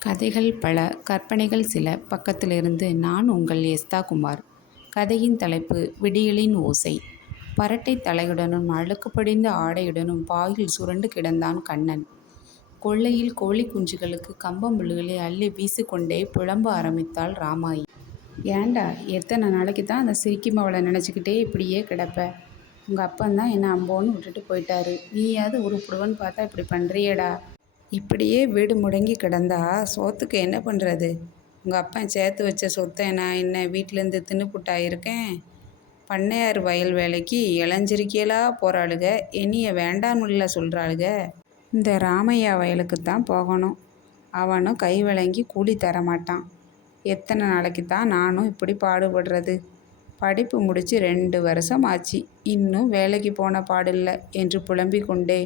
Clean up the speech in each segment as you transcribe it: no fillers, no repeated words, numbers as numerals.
கதைகள் பல, கற்பனைகள் சில. பக்கத்திலிருந்து நான் உங்கள் எஸ்தா குமார். கதையின் தலைப்பு விடியலின் ஓசை. பரட்டை தலையுடனும் அழுக்கு படிந்த ஆடையுடனும் பாயில் சுருண்டு கிடந்தான் கண்ணன். கொல்லையில் கோழி குஞ்சுகளுக்கு கம்பம்புல்லுகளை அள்ளி வீசிக்கொண்டே புலம்ப ஆரம்பித்தாள் ராமாயி. ஏண்டா, எத்தனை நாளைக்கு தான் அந்த சிரிக்கி மவளை நினச்சிக்கிட்டே இப்படியே கிடப்ப? உங்கள் அப்பந்தான் என்னை அம்போன்னு விட்டுட்டு போயிட்டாரு. நீயாவது உருப்பிடுவன்னு பார்த்தா இப்படி பண்ணுறியேடா. இப்படியே வீடு முடங்கி கிடந்தா சோத்துக்கு என்ன பண்ணுறது? உங்கள் அப்பன் சேர்த்து வச்ச சொத்தை நான் என்ன வீட்டிலேருந்து தின்னுப்புட்டாயிருக்கேன்? பண்ணையார் வயல் வேலைக்கு இளைஞரிக்கையலா போகிறாளுக, என்னைய வேண்டான்னு சொல்கிறாளுக. இந்த ராமையா வயலுக்குத்தான் போகணும். அவனும் கை விளங்கி கூலி தரமாட்டான். எத்தனை நாளைக்கு தான் நானும் இப்படி பாடுபடுறது? படிப்பு முடித்து 2 வருஷம் ஆச்சு, இன்னும் வேலைக்கு போன பாடில்லை என்று புலம்பிக் கொண்டே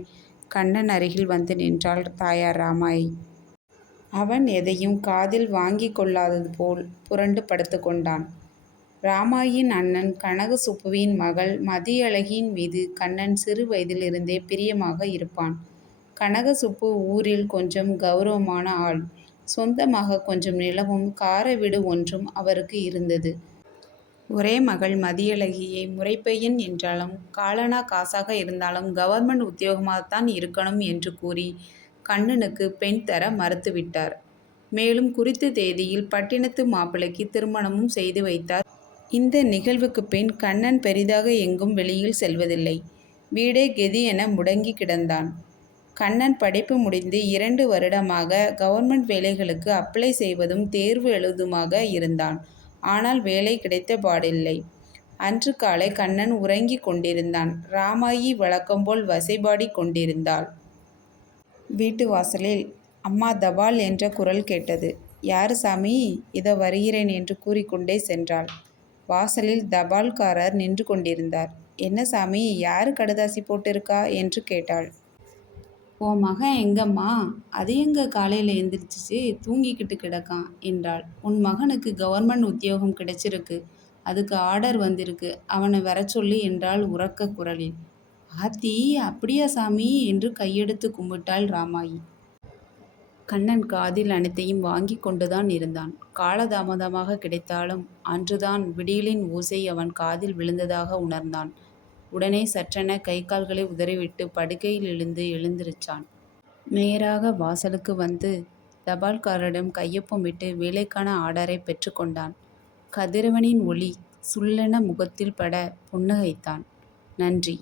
கண்ணன் அருகில் வந்து நின்றாள் தாயார் ராமாயி. அவன் எதையும் காதில் வாங்கி கொள்ளாதது போல் புரண்டு படுத்து கொண்டான். ராமாயின் அண்ணன் கனகசுப்புவின் மகள் மதியழகியின் மீது கண்ணன் சிறு வயதிலிருந்தே பிரியமாக இருப்பான். கனகசுப்பு ஊரில் கொஞ்சம் கௌரவமான ஆள். சொந்தமாக கொஞ்சம் நிலமும் கார வீடு ஒன்றும் அவருக்கு இருந்தது. ஒரே மகள் மதியழகியை முறைப்பையன் என்றாலும் காலனா காசாக இருந்தாலும் கவர்மெண்ட் உத்தியோகமாகத்தான் இருக்கணும் என்று கூறி கண்ணனுக்கு பெண் தர மறுத்துவிட்டார். மேலும் குறித்த தேதியில் பட்டினத்து மாப்பிள்ளைக்கு திருமணமும் செய்து வைத்தார். இந்த நிகழ்வுக்கு பின் கண்ணன் பெரிதாக எங்கும் வெளியில் செல்வதில்லை. வீடே கெதி என முடங்கி கிடந்தான். கண்ணன் படிப்பு முடிந்து 2 வருடமாக கவர்மெண்ட் வேலைகளுக்கு அப்ளை செய்வதும் தேர்வு எழுதுமாக இருந்தான். ஆனால் வேலை கிடைத்த பாடில்லை. அன்று காலை கண்ணன் உறங்கிக் கொண்டிருந்தான். ராமாயி வழக்கம்போல் வசைபாடி கொண்டிருந்தாள். வீட்டு வாசலில் அம்மா தபால் என்ற குரல் கேட்டது. யாரு சாமி? இதோ வருகிறேன் என்று கூறிக்கொண்டே சென்றாள். வாசலில் தபால்காரர் நின்று கொண்டிருந்தார். என்ன சாமி, யாரு கடுதாசி போட்டிருக்கா என்று கேட்டாள். உன் மகன் எங்கம்மா? அது எங்க காலையில் எந்திரிச்சிச்சு தூங்கிக்கிட்டு கிடக்கான் என்றாள். உன் மகனுக்கு கவர்மெண்ட் உத்தியோகம் கிடைச்சிருக்கு, அதுக்கு ஆர்டர் வந்திருக்கு, அவனை வர சொல்லி என்றாள் உரக்க குரலில். ஆத்தி, அப்படியா சாமி என்று கையெடுத்து கும்பிட்டாள் ராமாயி. கண்ணன் காதில் அனைத்தையும் வாங்கி கொண்டுதான் இருந்தான். காலதாமதமாக கிடைத்தாலும் அன்றுதான் விடியலின் ஓசை அவன் காதில் விழுந்ததாக உணர்ந்தான். உடனே சற்றென கை கால்களை உதறிவிட்டு படுக்கையில் எழுந்திருச்சான். நேராக வாசலுக்கு வந்து தபால்காரரிடம் கையொப்பமிட்டு வேலைக்கான ஆர்டரை பெற்றுக்கொண்டான். கதிரவனின் ஒளி சுள்ளென முகத்தில் பட புன்னகைத்தான். நன்றி.